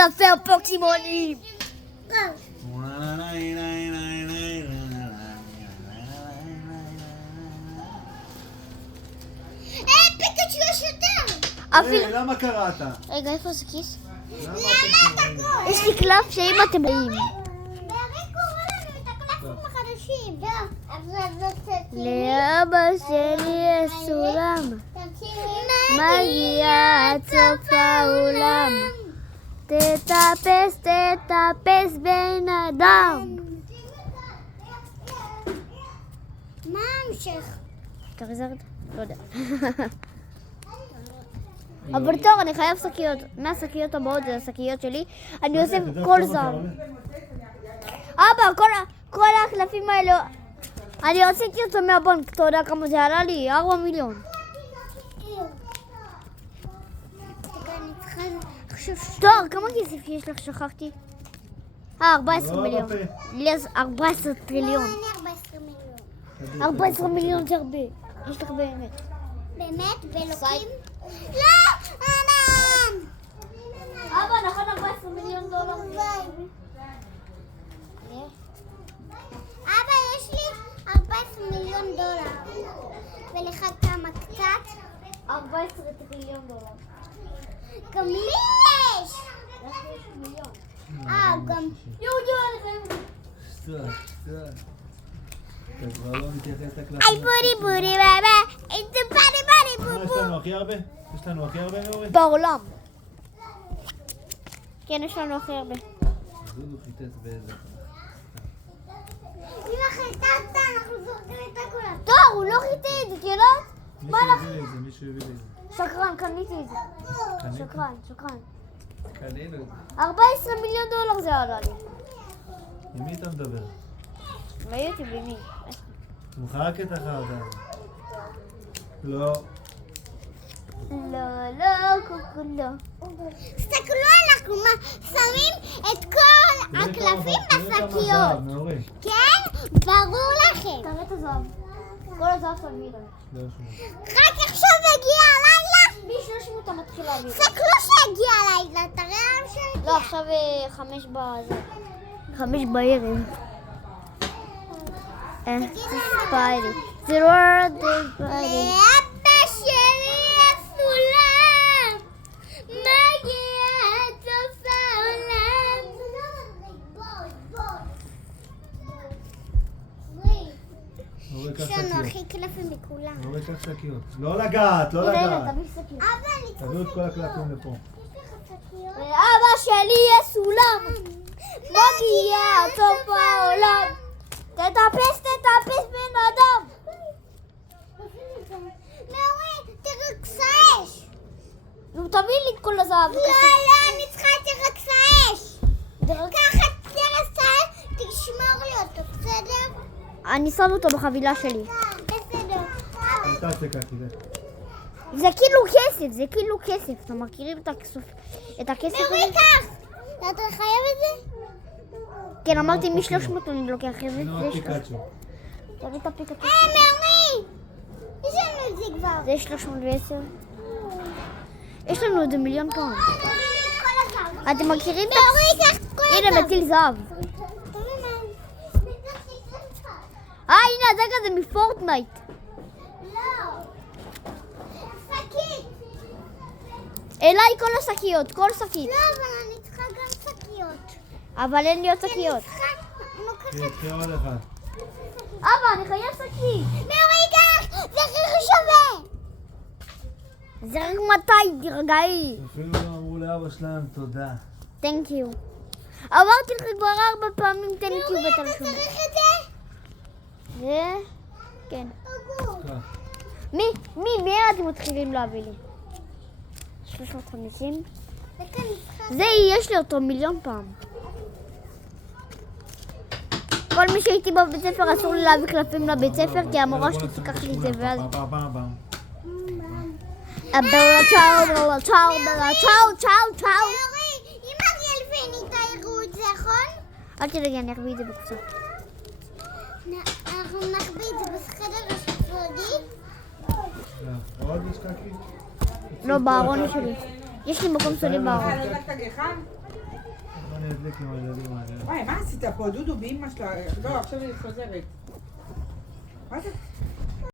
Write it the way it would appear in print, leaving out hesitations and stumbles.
קפה פוקימונים. פיקצ'ו יש יותר. אפילו... למה קראת? רגע, איפה זה כיס? למה אתה קורא? יש לי קלף שאם אתם באים. והרי קורא לנו את הקלפים החדשים. לאבא שלי יש סולם, מגיע עד סוף העולם. תטפס, תטפס בן אדם. מה המשך? אתה חזרת? לא יודע. אבל טוב, אני חייב שקיות. מהשקיות הבאות זה השקיות שלי. אני עושה כל זמן. אבא, כל הקלפים האלה, אני עשיתי אותו מהבנק. אתה יודע כמה זה עלה לי? 4 מיליון. טוב, כמה כסף יש לך? שכחתי. 14 מיליון. לי 14 טריליון. אני 14 מיליון. 14 מיליון זה הרבה. יש לך באמת. באמת? באלוקים? לא! אנן! אבא, נכון 14 מיליון דולר. אבא, יש לי 14 מיליון דולר. ולך כמה קצת? 14 טריליון דולר. גם לי יש! גם... אתה כבר לא מתייחס לקלפים. איי בורי בורי בבא! איזה ברי ברי מה יש בובו! לנו הכי הרבה? יש לנו הכי הרבה מאורי? בעולם. כן, יש לנו הכי הרבה. דודו חיטט באיזה... אם החלטת, אנחנו זורקים את הכולם. טוב, הוא לא חיטט, את יודעת? מישהו הביא לי את זה. שקרן, קניתי את זה. קנית? שקרן. קנינו את זה. 14 מיליון דולר זה עלה לי. עם מי אתה מדבר? ביוטיוב, עם מי? תמחק את החרדה. לא. לא, קוקו לא. תסתכלו, אנחנו שמים את כל הקלפים בשקיות. מאורי. כן? ברור לכם. תראה את הזהב. כל הזהב של מירה. לא שומע. רק עכשיו הגיע הלילה. מ-300 אתה מתחיל להביא. תסתכלו שהגיע הלילה, תראה שהגיע. לא, עכשיו 5 בזה. 5 בערב. ספיידי. זה וורד ספיידי. לאבא שלי הסולם, מגיע עד סוף העולם. מאורי, קח יש לנו שקיות. הכי קלפים מכולם. מאורי, קח שקיות. לא לגעת, לא הנה, לגעת. תביא שקיות. אבא, אני תביאו את כל הקלפים לפה. צריך שקיות. לאבא שלי יש סולם, מגיע עד סוף העולם. תטפס, תטפס בן אדם. מאורי, תרכסה אש. נו, תביא לי את כל הזהב. לא, אני צריכה תרכסה אש. קח את תרס האש, תשמור לי אותו, בסדר? אני שם אותו בחבילה שלי. בסדר. אל תעשה ככה, זה כאילו כסף, זה כאילו כסף. אתם מכירים את הכסף מאורי, הזה? קח. אתה חייב את זה? כן, אמרתי מ-300 אני לוקח את זה. לא, פיקצ'ו. תביא את הפיקצ'ו. מאורי! יש לנו את זה כבר. זה 310. יש לנו את זה מיליון פעם. אתם מכירים את מאורי, קח כל הנה, מטיל זהב. הנה, הדג הזה מפורטנייט. לא. שקית. אליי כל השקיות, כל שקית. לא, אבל אני צריכה גם שקיות. אבל אין לי עוד שקיות. תקחי עוד אחד. אבא, אני חייב שקית. מאורי, קח! זה הכי שווה. זה רק 200, תרגעי. אפילו לא אמרו לאבא שלהם תודה. תנק יו. אמרתי לך כבר 4 פעמים תנק יו מאורי, אתה בתרשום. צריך את זה? זה? כן. אגור. קח. מי אתם מתחילים להביא לי? 350? וכאן נצחה. זה יש לי אותו מיליון פעם. כל מי שהייתי בבית ספר אסור לי להביא קלפים לבית ספר כי המורה שלי תיקח לי את זה ואז... צ'או. מאורי, אם אריאל וניטה יראו את זה, נכון? אל תדאגי, אני ארביא את זה בקצה. אנחנו נחביא את זה בחדר הסודי. עוד יש קקי? לא, בארון שלי. יש לי מקום סודי בארון. אני אדליק עם הילדים האלה. וואי, מה עשית פה? דודו באמא שלה... לא, עכשיו היא חוזרת. מה זה?